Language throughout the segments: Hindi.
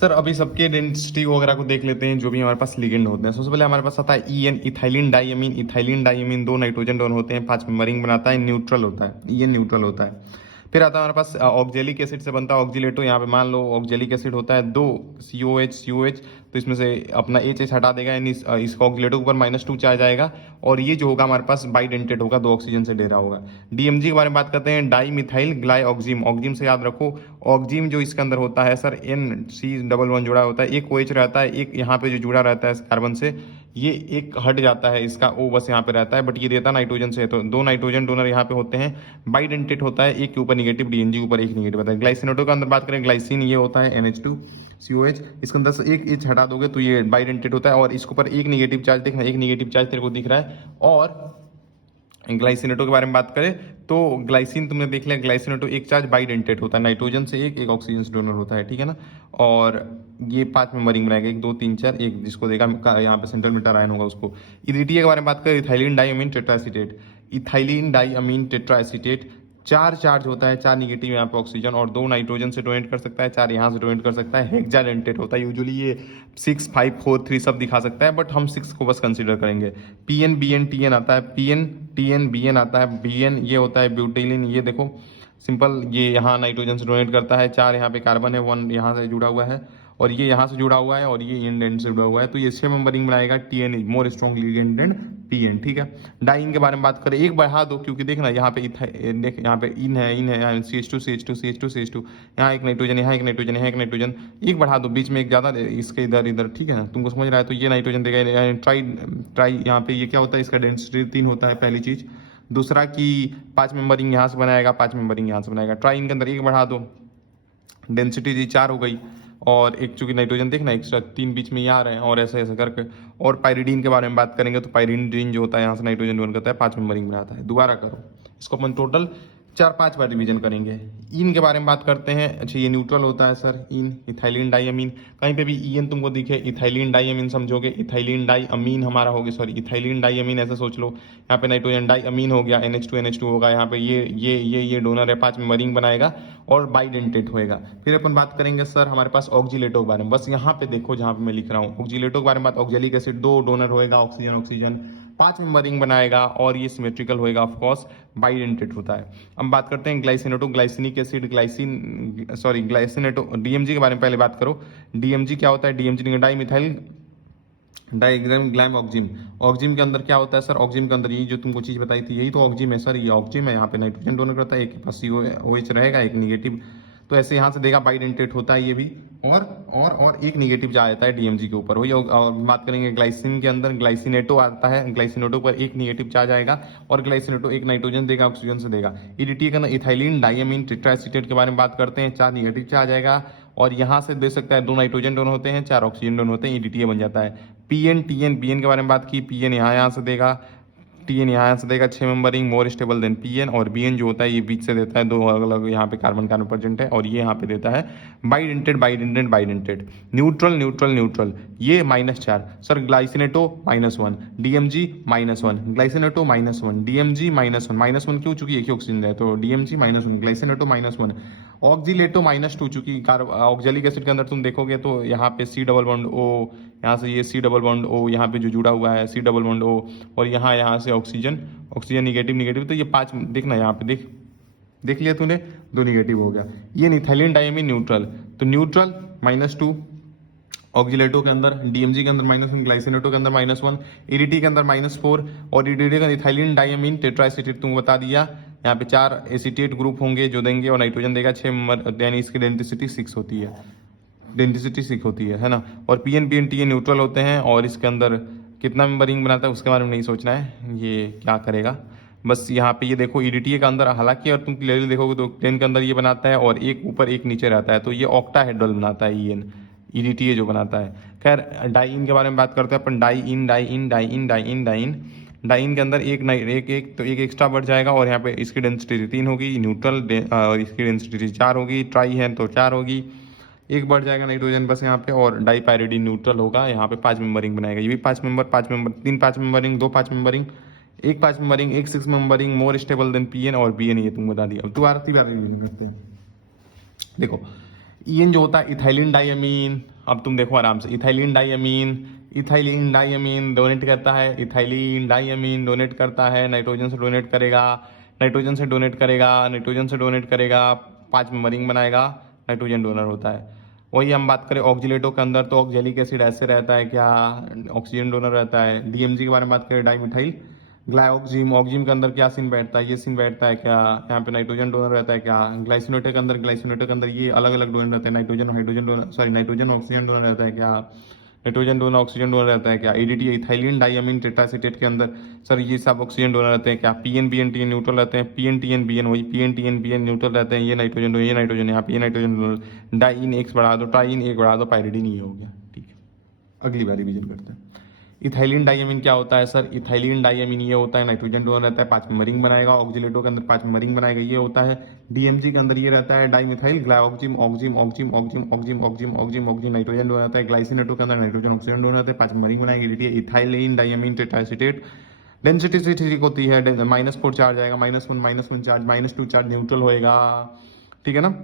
सर अभी सबके डेंसिटी वगैरह को देख लेते हैं जो भी हमारे पास लिगेंड होते हैं। सबसे पहले हमारे पास आता है ईएन, इथाइलिन डाइअमीन, दो नाइट्रोजन डोनर होते हैं, 5 मेंबरिंग बनाता है, न्यूट्रल होता है, ईएन न्यूट्रल होता है। फिर आता है हमारे पास ऑक्जेलिक एसिड से बनता है ऑक्जिलेटो। यहाँ पे मान लो ऑक्जेलिक एसिड होता है दो COH, तो इसमें से अपना एच हटा देगा, यानी इसका ऑक्जिलेटो के ऊपर -2 चार्ज आएगा और ये जो होगा हमारे पास बाइडेंटेट होगा, दो ऑक्सीजन से डेरा होगा। डीएमजी के बारे में बात करते हैं, डाई मिथाइल ग्लाइऑक्सिम। ऑक्जिम से याद रखो, ऑक्जिम जो इसके अंदर होता है सर NC11 जुड़ा होता है, एक OH रहता है, एक यहाँ पे जो जुड़ा रहता है कार्बन से, ये एक हट जाता है, इसका O बस यहाँ पे रहता है, बट ये देता नाइट्रोजन से है, तो दो नाइट्रोजन डोनर यहाँ पे होते हैं। बाइडेंटेट होता है, एक के ऊपर निगेटिव, डीएनजी के ऊपर एक निगेटिव होता है। ग्लाइसिनेटो के अंदर बात करें, ग्लाइसिन ये होता है NH2COH, इसके अंदर से एक H हटा दोगे तो ये बाइडेंटेट होता है और इसके ऊपर एक निगेटिव चार्ज, देखना एक निगेटिव चार्ज तेरे को दिख रहा है। और ग्लाइसिनेटो के बारे में बात करें तो ग्लाइसिन तुमने देख लिया, ग्लाइसिनेटो एक चार्ज बाइडेंटेट होता है, नाइट्रोजन से एक ऑक्सीजन से डोनर होता है, ठीक है ना। और ये 5 मेंबरिंग बनाएगा, 1 2 3 4, एक जिसको देगा यहाँ पे सेंट्रल में टरायन होगा उसको। इरिटिया के बारे में बात करें, इथाइलिन डाइअमीन टेट्राएसीटेट, इथाइलिन डाइअमीन टेट्राएसीटेट, 4 चार्ज होता है, 4 निगेटिव यहाँ पे ऑक्सीजन और 2 नाइट्रोजन से डोनेट कर सकता है, 4 यहाँ से डोनेट कर सकता है। हेक्साडेंटेट होता है, यूजुअली ये 6 5 4 3 सब दिखा सकता है, बट हम 6 को बस कंसीडर करेंगे। PN BN TN आता है, PN TN BN आता है, BN ये होता है ब्यूटिलिन, ये देखो सिंपल, ये यहाँ नाइट्रोजन से डोनेट करता है, 4 यहाँ पे कार्बन है, 1 यहाँ से जुड़ा हुआ है और ये यहाँ से जुड़ा हुआ है और ये इंडेंट से जुड़ा हुआ है, तो ये 6 मेंबरिंग बनाएगा। TN is more strong ligand than PN, ठीक है। डाइइन के बारे में बात करें, एक बढ़ा दो क्योंकि देखना यहाँ पे देख यहाँ पे इन है CH2 यहाँ एक नाइट्रोजन, यहाँ एक नाइट्रोजन, यहाँ एक नाइट्रोजन, एक बढ़ा दो, बीच में एक ज़्यादा इसके इधर, ठीक है ना, तुमको समझ रहा है। तो ये नाइट्रोजन देगा, ट्राई यहाँ पे ये क्या होता है, इसका डेंसिटी 3 होता है, पहली चीज़। दूसरा कि 5 मेंबरिंग यहाँ से बनाएगा, 5 मेंबरिंग यहाँ से बनाएगा। ट्राइन के अंदर एक बढ़ा दो, डेंसिटी जी 4 हो गई और एक चूंकि नाइट्रोजन देखना एक्स्ट्रा 3 बीच में ये आ रहे हैं और ऐसे ऐसे करके। और पायरिडीन के बारे में बात करेंगे तो पायरिडीन जो होता है यहाँ से नाइट्रोजन डोन करता है, 5 मेंबरिंग बनाता है। दोबारा करो इसको, अपन टोटल 4-5 बार रिवीजन करेंगे। इन के बारे में बात करते हैं, अच्छा ये न्यूट्रल होता है सर, इन इथाइलिन डाइअमीन, कहीं पे भी ईएन तुमको दिखे इथाइलिन डाइअमीन समझोगे, इथाइलिन डाइअमीन हमारा हो गया, सॉरी इथाइलिन डाइअमीन ऐसे सोच लो, यहाँ पे नाइट्रोजन डाइअमीन हो गया, NH2 होगा, यहाँ पे ये डोनर है, 5 मेंबरिंग बनाएगा और बाइडेंटेट होएगा। फिर अपन बात करेंगे सर हमारे पास ऑक्जिलेटो के बारे में, बस यहाँ पे देखो जहाँ पे मैं लिख रहा हूँ ऑक्जिलेटो के बारे में बात, ऑक्जेलिक एसिड 2 डोनर होएगा, ऑक्सीजन 5 मेंबरिंग बनाएगा और ये सिमेट्रिकल होएगा, ऑफ कोर्स बाइडेंटेट होता है। अब बात करते हैं ग्लाइसिनेटो, ग्लाइसिनिक एसिड, ग्लाइसिनेटो, डीएमजी के बारे में पहले बात करो। डीएमजी क्या होता है, DMG di methyl diagram glam oxime. Oxime के अंदर क्या होता है सर, ऑक्जिम के अंदर ये जो तुमको चीज बताई थी यही तो ऑक्जिम है सर, ये ऑक्जिम है, यहाँ पे नाइट्रोजन डोनर करता है, एक के पास COH रहेगा, एक निगेटिव, तो ऐसे यहाँ से देगा बाइडेंटेट होता है ये भी। और एक निगेटिव जा आता है डीएमजी के ऊपर, वही बात करेंगे। ग्लाइसिन के अंदर ग्लाइसिनेटो आता है, ग्लाइसिनेटो पर एक निगेटिव चार्ज आएगा और ग्लाइसिनेटो एक नाइट्रोजन देगा, ऑक्सीजन से देगा। ईडीटी के अंदर इथाइलिन डाइअमीन टेट्राएसीटेट के बारे में बात करते हैं, 4 निगेटिव चार्ज आएगा और यहाँ से दे सकता है 2 नाइट्रोजन डोनर होते हैं, 4 ऑक्सीजन डोनर होते हैं, ईडीटी बन जाता है। PN के बारे में बात की, PN यहाँ से देगा, TN यहाँ से देगा, 6 membered more stable then PN, और BN जो होता है ये बीच से देता है, 2 अलग अलग यहाँ पे कार्बन प्रेजेंट है और ये यहाँ पे देता है बाइडेंटेड। न्यूट्रल ये -4 sir, glycinato -1, DMG -1, glycinato -1, DMG -1 क्यों, चूंकि एक ही ऑक्सीजन है तो DMG -1, ग्लाइसिनेटो -1, ऑक्जिलेटो -2, चूंकि ऑक्जेलिक एसिड के अंदर तुम देखोगे तो यहाँ पे C डबल बॉन्ड O, यहाँ से ये C डबल बॉन्ड O, यहाँ पे जो जुड़ा हुआ है C डबल बॉन्ड O, और यहाँ से ऑक्सीजन निगेटिव, तो ये 5 देखना यहाँ पे देख लिया तूने, 2 निगेटिव हो गया। ये इथाइलिन डाइअमीन न्यूट्रल, तो न्यूट्रल -2, ऑक्जिलेटो के अंदर, डीएमजी के अंदर -1, ग्लाइसिनेटो के अंदर -1, ईडीटी के अंदर -4 और ईडीटी का इथाइलिन डाइअमीन टेट्राएसीटेट तुमको बता दिया। यहाँ पे 4 एसीटेट ग्रुप होंगे जो देंगे और नाइट्रोजन देगा 6, यानी इसकी डेंसिटी 6 होती है ना। और PN TN न्यूट्रल होते हैं और इसके अंदर कितना मेंबरिंग बनाता है उसके बारे में नहीं सोचना है, ये क्या करेगा, बस यहाँ पे ये देखो ईडीटी का अंदर, हालांकि और तुम क्लियरली देखोगे तो 10 के अंदर ये बनाता है और एक ऊपर एक नीचे रहता है, तो ये ऑक्टाहेड्रल बनाता है EN, EDTA जो बनाता है। खैर डाइइन के बारे में बात करते हैं अपन, डाइइन के अंदर एक एक्स्ट्रा बढ़ जाएगा और यहाँ पे इसकी डेंसिटी 3 होगी, न्यूट्रल और इसकी डेंसिटी 4 होगी, ट्राई है तो 4 होगी, एक बढ़ जाएगा नाइट्रोजन बस यहाँ पे, और डाईपायरिडीन न्यूट्रल होगा, यहाँ पे 5 मेंबरिंग बनाएगा, ये भी 5 मेंबर 3 5 मेंबरिंग, 2 5 मेंबरिंग, एक 5 मेंबरिंग, एक 6 membered, more stable then PN और BN, ये तुम बता दिया। अब दोबारा करते हैं, देखो ईएन जो होता है इथाइलिन डाइअमीन, अब तुम देखो आराम से, इथाइलिन डाइअमीन, इथाइलिन डाइअमीन डोनेट करता है, इथाइलिन डाइअमीन डोनेट करता है, नाइट्रोजन से डोनेट करेगा, नाइट्रोजन से डोनेट करेगा, नाइट्रोजन से डोनेट करेगा, 5 में रिंग बनाएगा, नाइट्रोजन डोनर होता है। वही हम बात करें ऑक्जिलेटो के अंदर, तो ऑक्जेलिक एसिड ऐसे रहता है क्या, ऑक्सीजन डोनर रहता है। डीएमजी के बारे में बात करें, डाइमिथाइल ग्लाइऑक्जिम, ऑक्जिम के अंदर क्या सीन बैठता है, ये सीन बैठता है क्या, यहाँ पे नाइट्रोजन डोनर रहता है क्या। ग्लाइसिनोटेक के अंदर, ग्लाइसिनोटेक के अंदर ये अलग अलग डोनर रहते हैं, nitrogen hydrogen donor, sorry nitrogen oxygen donor रहता है क्या, नाइट्रोजन डोनर ऑक्सीजन डोनर रहता है क्या। ईडीटी इथाइलिन डाइअमीन टेट्रासीटेट के अंदर सर ये सब ऑक्सीजन डोनर रहते हैं क्या। पीएन बीएन टीएन न्यूट्रल रहते हैं, पीएन टीएन बीएन वही पीएन टीएन बीएन न्यूट्रल रहते हैं, ये नाइट्रोजन डोनर, ये नाइट्रोजन, यहाँ पे ये नाइट्रोजन डोनर, डाइन एक्स बढ़ा दो, ट्राइन एक बढ़ा दो, पायरिडीन ये हो गया। ठीक है, अगली बार रिवीजन करते हैं। इथाइलिन डाइअमीन क्या होता है सर, इथाइलिन डाइअमीन ये होता है, नाइट्रोजन डोनर रहता है, 5 में रिंग बनाएगा, ऑक्जिलेटो के अंदर 5 में रिंग बनाएगा, ये होता है। डीएमजी के अंदर ये रहता है dimethyl glyoxime, oxime oxime oxime oxime oxime oxime oxime, nitrogen donor रहता है। ग्लाइसिनेटो के अंदर नाइट्रोजन ऑक्सीजन डोनर रहता है, 5 में रिंग बनाएगी, इथाइलिन डाइअमीन टेट्राएसीटेट। डेंसिटी से ठीक होती है, -4 चार्ज आएगा, -1 चार्ज, -2 चार्ज न्यूट्रल होएगा। ठीक है ना,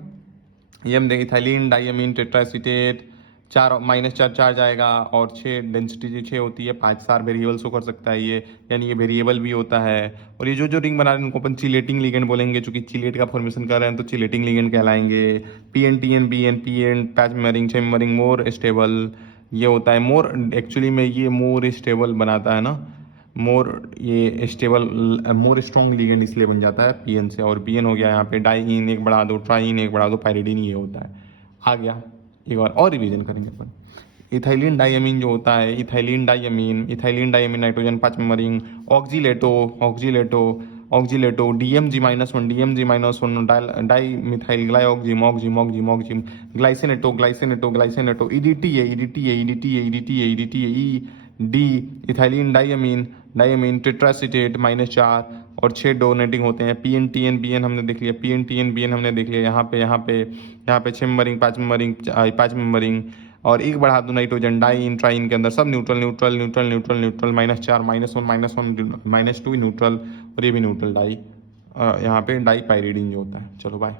ये हम देखें इथाइलिन डाइअमीन टेट्राएसीटेट, 4 -4 चार्ज आएगा, और 6 डेंसिटी जो 6 होती है, 5 4 वेरिएबल्स को कर सकता है ये, यानी ये वेरिएबल भी होता है। और ये जो रिंग बना रहे हैं उनको अपन चिलेटिंग लिगेंड बोलेंगे, चूंकि चिलेट का फॉर्मेशन कर रहे हैं तो चिलेटिंग लिगेंड कहलाएंगे। पीएन टीएन बीएन, पीएन 5 में रिंग, 6 में रिंग, मोर स्टेबल ये होता है। मोर एक्चुअली में ये मोर स्टेबल बनाता है ना, मोर ये स्टेबल, मोर स्ट्रॉन्ग लिगेंड इसलिए बन जाता है पीएन से। और पीएन हो गया यहाँ पे डाइइन एक बढ़ा दो, ट्राइन एक बढ़ा दो, पायरिडीन ये होता है। आ गया, एक बार और रिवीजन करेंगे अपन। इथाइलिन डाइअमीन जो होता है, ethylene diamine, ethylene diamine nitrogen 5 में ring, oxalato oxalato oxalato, DMG-1 DMG-1 dimethyl glyoxime oxime oxime oxime, glycinato glycinato glycinato, EDTA EDTA EDTA EDTA EDTA E D, ethylene diamine diamine tetraacetate -4, और 6 डोनेटिंग होते हैं। पीएन टीएन बीएन हमने देख लिया, पीएन टीएन बीएन हमने देख लिया, यहाँ पे 6 मेंबरिंग, 5 मेंबरिंग, 5 मेंबरिंग, और एक बढ़ा दो नाइट्रोजन डाइन ट्राइन के अंदर, सब neutral neutral neutral neutral neutral, -4 -1 -2 neutral, और ये भी न्यूट्रल डाई, यहाँ पे डाई पायरिडीन जो होता है। चलो बाय।